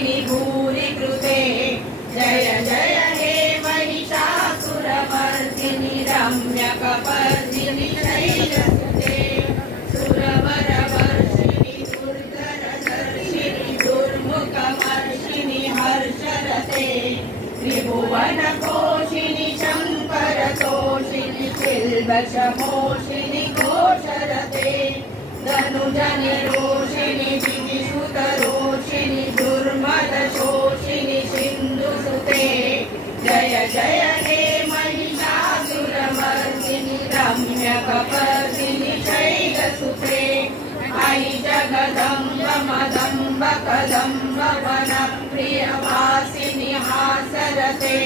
भूरि कृते जय जय हे महिषासुरमर्दिनि रम्यकपर्दिनि शैलसुते सुरवरवर्षिणि दुर्धरदर्शिनि दुर्मुखमर्षिणि हर्षरते त्रिभुवनपोषिणि शङ्करतोषिणि शिल्बशमोषिणि घोषरते धनुजनिरोषिणि विधिसुतरोषिणि दुर्मदशोषिणि सिन्धुसुते जय जय हे महिषासुरमर्दिनि रम्यकपर्दिनि शैलसुते अयि जगदम्ब मदम्ब कदम्ब वनप्रियवासिनि हासरते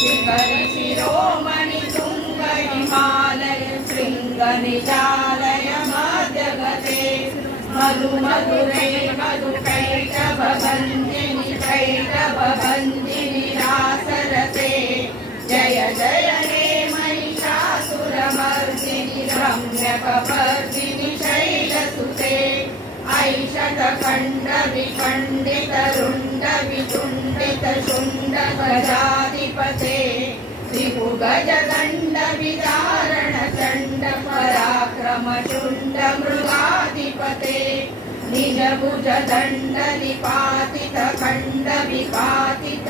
शिखरि शिरोमणि तुङ्ग हिमालय शृङ्गनिजालय मध्यगते मधु मधुरे मधुकैटभभञ्जिनि कैटभभञ्जिनि रासरते जय जय हे महिषासुरमर्दिनि रम्यकपर्दिनि शैलसुते अयि शतखण्ड विखण्डित रुण्ड वितुण्डित शुण्ड गजाधिपते त्रिभुगजदण्ड विदारण चण्ड पराक्रम शुण्ड मृगाधिपते निज भुज दण्ड निपातित खण्ड विपातित